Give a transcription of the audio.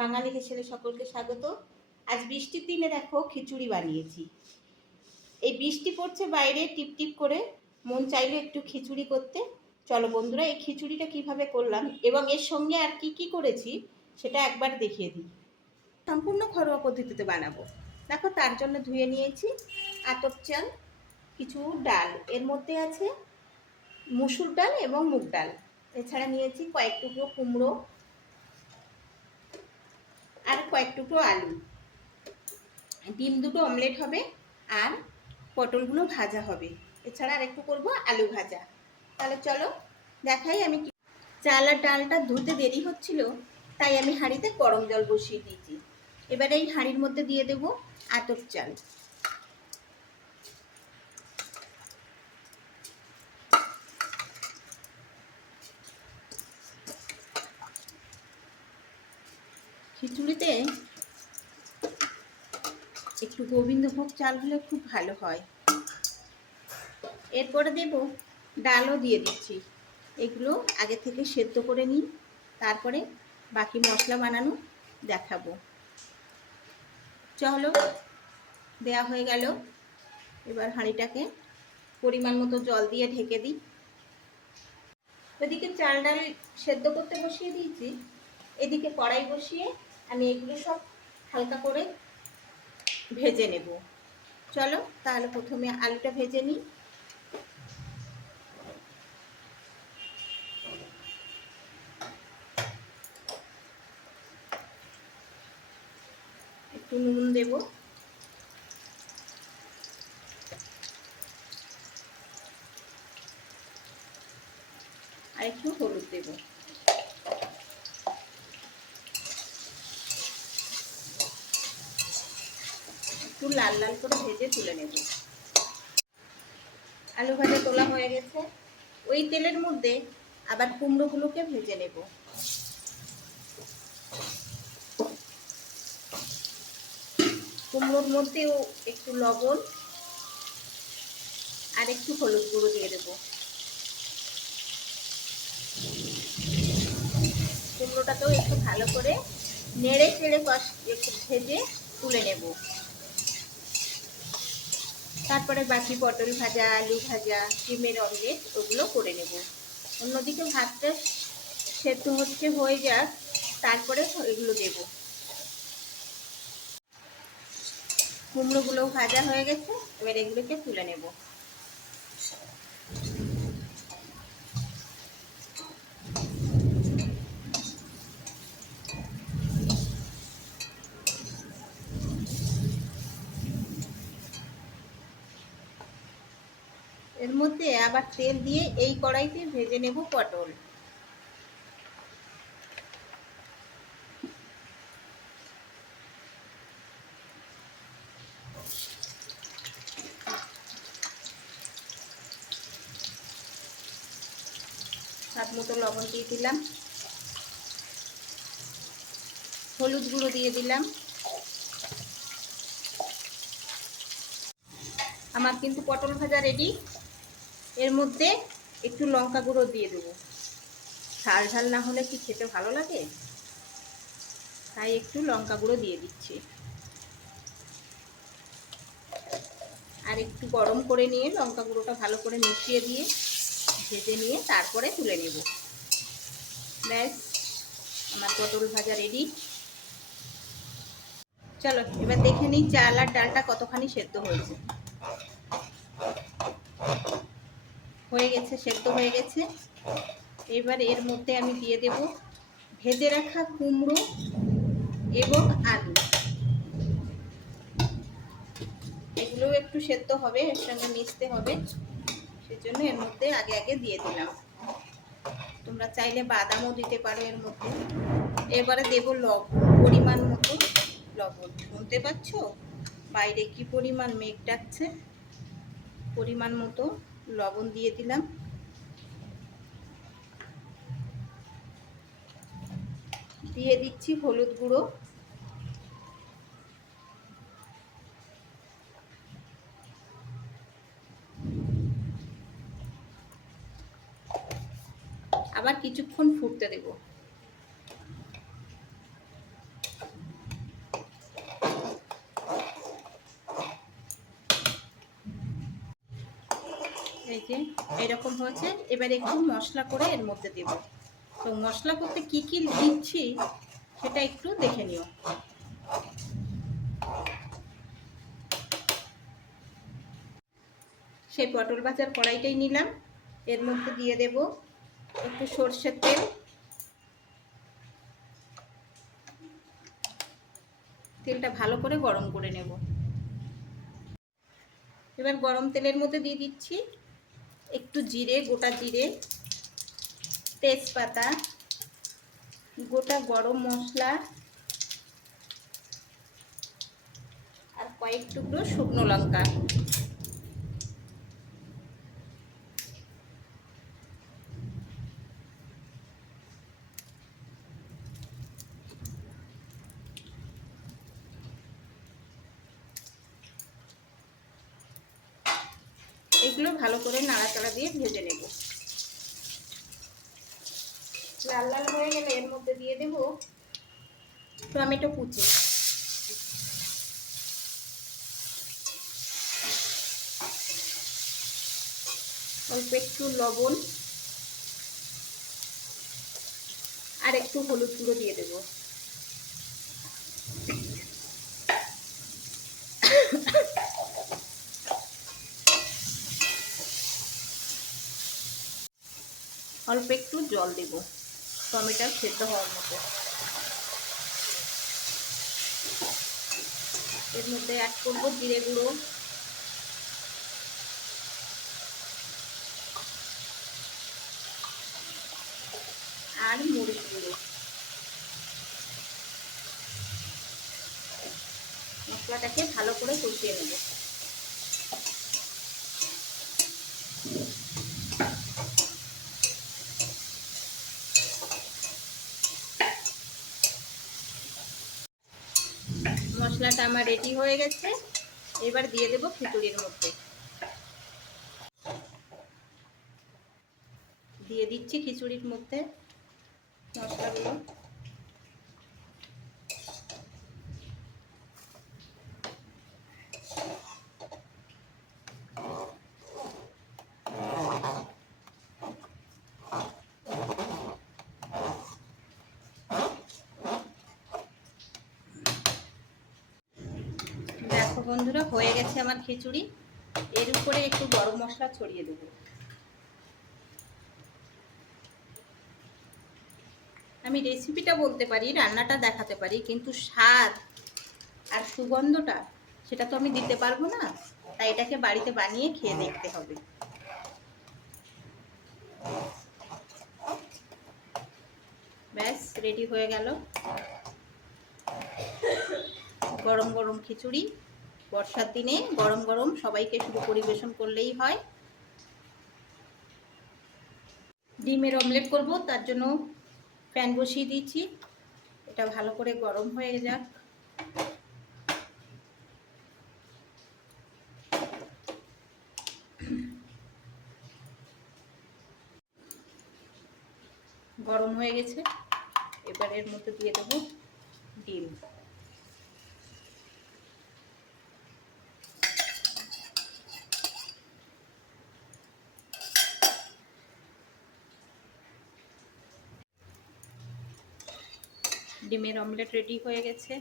বাঙালি হেসেলে সকলকে স্বাগত। আজ বৃষ্টির দিনে দেখো খিচুড়ি বানিয়েছি। এই বৃষ্টি পড়ছে বাইরে টিপ টিপ করে, মন চাইলো একটু খিচুড়ি করতে। চলো বন্ধুরা, এই খিচুড়িটা কিভাবে করলাম এবং এর সঙ্গে আর কি কি করেছি সেটা একবার দেখিয়ে দিই। সম্পূর্ণ ঘরোয়া পদ্ধতিতে বানাবো। দেখো, তার জন্য ধুয়ে নিয়েছি আতপ চাল, কিছু ডাল, এর মধ্যে আছে মুসুর ডাল এবং মুগ ডাল। এছাড়া নিয়েছি কয়েক টুকরো কুমড়ো আর কয়েক টুকরো আলু, ডিম দুটো অমলেট হবে, আর পটলগুলো ভাজা হবে। এছাড়া আর একটু করবো আলু ভাজা। তাহলে চলো দেখাই আমি। চাল আর ডালটা ধুতে দেরি হচ্ছিল, তাই আমি হাঁড়িতে গরম জল বসিয়ে দিয়েছি। এবারে এই হাঁড়ির মধ্যে দিয়ে দেব আতপ চাল। খিচুড়িতে একটু গোবিন্দভোগ চাল হলে খুব ভালো হয়। এরপরে দেব ডালও দিয়ে দিচ্ছি। এগুলো আগে থেকে সেদ্ধ করে নিই, তারপরে বাকি মশলা বানানো দেখাবো। চলো, দেয়া হয়ে গেল। এবার হাঁড়িটাকে পরিমাণ মতো জল দিয়ে ঢেকে দিই। ওইদিকে চাল ডাল সেদ্ধ করতে বসিয়ে দিয়েছি, এদিকে কড়াই বসিয়ে আমি এগুলো সব হালকা করে ভেজে নেব। চলো তাহলে প্রথমে আলুটা ভেজে নিই। একটু নুন দেব, আর একটু হলুদ দেব। একটু লাল লাল করে ভেজে তুলে নেব। আলু ভাজা তোলা হয়ে গেছে। ওই তেলের মধ্যে আবার কুমড়োগুলোকে ভেজে নেব। কুমড়োর মধ্যেও একটু লবণ আর একটু হলুদ গুঁড়ো দিয়ে দেব। কুমড়োটাকেও একটু ভালো করে নেড়ে চেড়ে একটু ভেজে তুলে নেব। তারপরে বাকি পটল ভাজা, আলু ভাজা, ডিমের অমলেট ওগুলো করে নেব। অন্যদিকে ভাতটা সেদ্ধ হয়ে যাক, তারপরে এগুলো দেব। কুমড়োগুলোও ভাজা হয়ে গেছে, এবার এগুলোকে তুলে নেব। এর মধ্যে আবার তেল দিয়ে এই কড়াইতে ভেজে নেব পটল। স্বাদ মতো লবণ দিয়ে দিলাম, হলুদ গুঁড়ো দিয়ে দিলাম। আমার কিন্তু পটল ভাজা রেডি। এর মধ্যে একটু লঙ্কা গুঁড়ো দিয়ে দেবো। ঝাল ঝাল না হলে কি খেতে ভালো লাগে, তাই একটু লঙ্কা গুঁড়ো দিয়ে দিচ্ছি। আর একটু গরম করে নিয়ে লঙ্কা গুঁড়োটা ভালো করে মিশিয়ে দিয়ে ভেজে নিয়ে তারপরে তুলে নেব। ব্যাস, আমার পটল ভাজা রেডি। চলো এবার দেখে নিই চাল আর ডালটা কতখানি সেদ্ধ হয়েছে। হয়ে গেছে, সেদ্ধ হয়ে গেছে। এবার এর মধ্যে আমি দিয়ে দেব ভেজে রাখা কুমড়ো এবং আলু। এগুলোও একটু সেদ্ধ হবে, এর সঙ্গে মিশতে হবে, সেজন্য এর মধ্যে আগে আগে দিয়ে দিলাম। তোমরা চাইলে বাদামও দিতে পারো এর মধ্যে। এবারে দেব লবণ, পরিমাণ মতো লবণ। শুনতে পাচ্ছ বাইরে কি পরিমাণ মেঘ ডাকছে। পরিমাণ মতো লবণ দিয়ে দিলাম। দিয়ে দিচ্ছি হলুদ গুঁড়ো। আবার কিছুক্ষণ ফুটতে দেব। এই যে এরকম হয়েছে। এবার একটু মশলা করে এর মধ্যে দেব। তো মশলা করতে কি কি দিচ্ছি সেটা একটু দেখে নিও। সেই পটল ভাজার কড়াইটাই নিলাম, এর মধ্যে দিয়ে দেব একটু সরষের তেল। তেলটা ভালো করে গরম করে নেব। এবার গরম তেলের মধ্যে দিয়ে দিচ্ছি একটু জিরে, গোটা জিরে, তেজপাতা, গোটা গরম মশলা আর কয়েক টুকরো শুকনো লঙ্কা। এগুলো ভালো করে নাড়াচাড়া দিয়ে ভেজে নেব। লাল লাল হয়ে গেলে এর মধ্যে দিয়ে দেব টমেটো কুচি, অল্প একটু লবণ আর একটু হলুদ গুঁড়ো দিয়ে দেব। অল্প একটু জল দেব টমেটো সেদ্ধ হওয়ার মতো। এর মধ্যে অ্যাড করব জিরে গুঁড়ো, আর মরিচ গুঁড়ো। মশলাটাকে ভালো করে কষিয়ে নেব। মশলাটা আমার রেডি হয়ে গেছে। এবার দিয়ে দেব খিচুড়ির মধ্যে। দিয়ে দিচ্ছি খিচুড়ির মধ্যে মশলাগুলো। দেখো বন্ধুরা, হয়ে গেছে আমার খিচুড়ি। এর উপরে একটু গরম মশলা ছড়িয়ে দেব। আমি রেসিপিটা বলতে পারি, রান্নাটা দেখাতে পারি, কিন্তু স্বাদ আর সুগন্ধটা সেটা তো আমি দিতে পারবো না। তাই এটাকে বাড়িতে বানিয়ে খেয়ে দেখতে হবে। ব্যাস রেডি হয়ে গেল গরম গরম খিচুড়ি। বর্ষার দিনে গরম গরম সবাইকে শুধু পরিবেশন করলেই হয়। ডিমের অমলেট করব, তার জন্য প্যান বসিয়ে দিয়েছি। এটা ভালো করে গরম হয়ে যাক। গরম হয়ে গেছে। এবার এর মধ্যে দিয়ে দেবো ডিম। ডিমের অমলেট রেডি হয়ে গেছে।